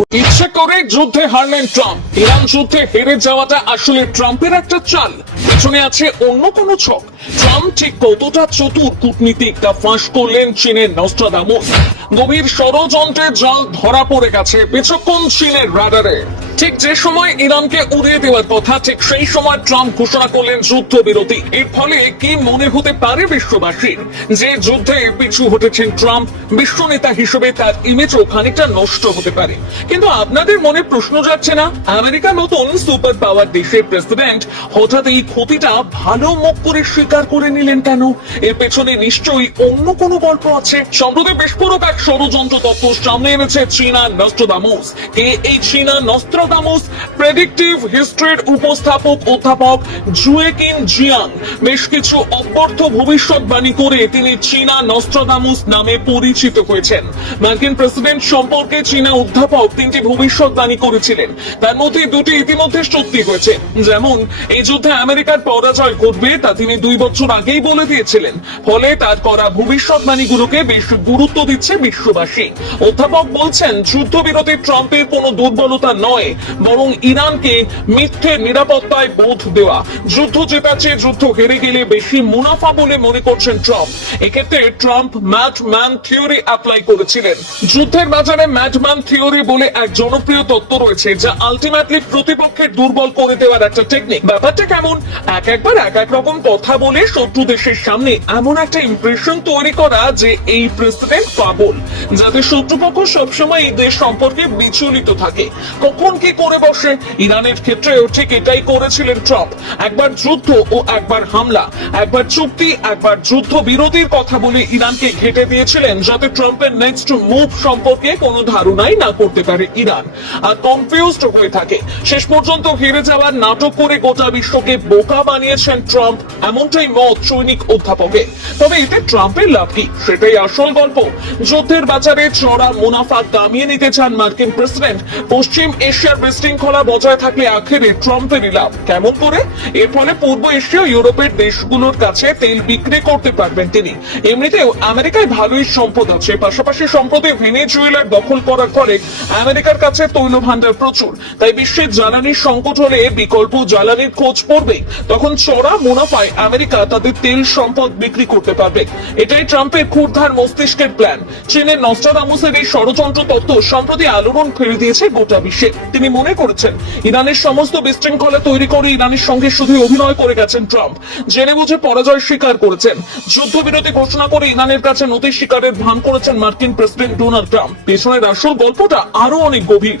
ইচ্ছে করে যুদ্ধে হারলেন ট্রাম্প। ইরান যুদ্ধে হেরে যাওয়াটা আসলে ট্রাম্পের একটা চাল, পেছনে আছে অন্য কোনো ছক। ট্রাম্প ঠিক কতটা চতুর কূটনীতিক তা ফাঁস করলেন চীনের নস্ট্রাদামুস। গভীর ষড়যন্ত্রের জাল ধরা পড়ে গেছে বিচক্ষণ চীনের রাডারে। ঠিক যে সময় ইরানকে উড়িয়ে দেওয়ার কথা, ঠিক সেই সময় ট্রাম্প ঘোষণা করলেন যুদ্ধবিরতি। এর ফলে কি মনে হতে পারে বিশ্ববাসীর? যে যুদ্ধে পিছু হটেছেন ট্রাম্প, বিশ্ব নেতা হিসেবে তার ইমেজও খানিকটা নষ্ট হতে পারে। কিন্তু আপনাদের মনে প্রশ্ন যাচ্ছে না, আমেরিকার মতন সুপার পাওয়ার দেশের প্রেসিডেন্ট হঠাৎ এই ক্ষতিটা ভালো মুখ করে স্বীকার করে নিলেন কেন? এর পেছনে নিশ্চয়ই অন্য কোনো গল্প আছে। সম্প্রতি বিস্ফোরক এক ষড়যন্ত্র তত্ত্ব সামনে এনেছে চীনা নস্ট্রাদামুস। কে এই চীনা নস্ট্রাদামুস? প্রেডিক্টিভ হিস্ট্রির উপস্থাপক অধ্যাপক জুয়েকিন জিয়াং। বেশ কিছু অব্যর্থ ভবিষ্যৎবাণী করে তিনি চীনা নস্ট্রাদামুস নামে পরিচিত হয়েছেন। মার্কিন প্রেসিডেন্ট সম্পর্কে চীনা অধ্যাপক তিনটি ভবিষ্যৎবাণী করেছিলেন, তার মধ্যে দুটি ইতিমধ্যে সত্যি হয়েছে। যেমন এই যুদ্ধে আমেরিকার পরাজয় ঘটবে তা তিনি 2 বছর আগেই বলে দিয়েছিলেন। ফলে তার করা ভবিষ্যৎবাণীগুলোকে বেশ গুরুত্ব দিচ্ছে বিশ্ববাসী। অধ্যাপক বলছেন, যুদ্ধবিরতি ট্রাম্পের কোনো দুর্বলতা নয়, বরং ইরানকে মিথ্যে নিরাপত্তায় বোধ দেওয়া। যুদ্ধ জেতার চেয়ে যুদ্ধ হেরে গেলে বেশি মুনাফা বলে মনে করছেন ট্রাম্প। এক্ষেত্রে ট্রাম্প ম্যাডম্যান থিওরি অ্যাপ্লাই করেছিলেন। যুদ্ধের বাজারে ম্যাডম্যান থিওরি বলে এক জনপ্রিয় তত্ত্ব রয়েছে, যা আলটিমেটলি প্রতিপক্ষের দুর্বল করে দেওয়ার একটা টেকনিক। ব্যাপারটা কেমন? একবার এক এক রকম কথা বলে শত্রু দেশের সামনে এমন একটা ইমপ্রেশন তৈরি করা যে এই প্রেসিডেন্ট পাগল, যাতে শত্রুপক্ষ সবসময় এই দেশ সম্পর্কে বিচলিত থাকে, কখন কি করে বসে। ইরানের ক্ষেত্রেও ঠিক এটাই করেছিলেন ট্রাম্প। একবার যুদ্ধ ও একবার হামলা, একবার চুক্তি, একবার যুদ্ধ বিরতির কথা বলে ইরানকে ঘেঁটে দিয়েছিলেন, যাতে ট্রাম্পের নেক্সট মুভ সম্পর্কে কোনো ধারণাই না করতে পারে ইরান, আর কনফিউজড হয়ে থাকে। শেষ পর্যন্ত হেরে যাওয়ার নাটক করে গোটা বিশ্বকে বোকা বানিয়েছেন ট্রাম্প, এমনটাই মত সৈনিক অধ্যাপকের। তবে এতে ট্রাম্পের লাভ কি, সেটাই আসল গল্প। যুদ্ধের বাজারে চড়া মুনাফা কামিয়ে নিতে চান মার্কিন প্রেসিডেন্ট। পশ্চিম এশিয়ার বিশৃঙ্খলা বজায় থাকলে আখেরে ট্রাম্পেরই লাভ। কেমন করে? এর ফলে পূর্ব এশিয়া ইউরোপের দেশগুলোর কাছে তেল বিক্রি করতে পারবেন তিনি। এমনিতেও আমেরিকায় ভালোই সম্পদ আছে, পাশাপাশি সম্প্রতি ভেনেজুয়েলার দখল করার ফলে আমেরিকার কাছে তৈল ভান্ডার প্রচুর। তাই বিশ্বের জ্বালানির সংকট হলে বিকল্প জ্বালানির খোঁজ পড়বে, তখন চড়া মুনাফায় আমেরিকা তাদের তেল সম্পদ বিক্রি করতে পারবে। এটাই ট্রাম্পের ক্ষুরধার মস্তিষ্কের প্ল্যান। চীনের নস্ট্রাদামুসের এই ষড়যন্ত্র তত্ত্ব সম্প্রতি আলোড়ন ফেলে দিয়েছে গোটা বিশ্বে। তিনি মনে করেছেন ইরানের সমস্ত বিশৃঙ্খলা তৈরি করে ইরানের সঙ্গে শুধু অভিনয় করে গেছেন ট্রাম্প। জেনে বুঝে পরাজয় স্বীকার করেছেন। যুদ্ধবিরতি ঘোষণা করে ইরানের কাছে নতি স্বীকারের ভান করেছেন মার্কিন প্রেসিডেন্ট ডোনাল্ড ট্রাম্প। পেছনের আসল গল্পটা আরো অনেক গভীর।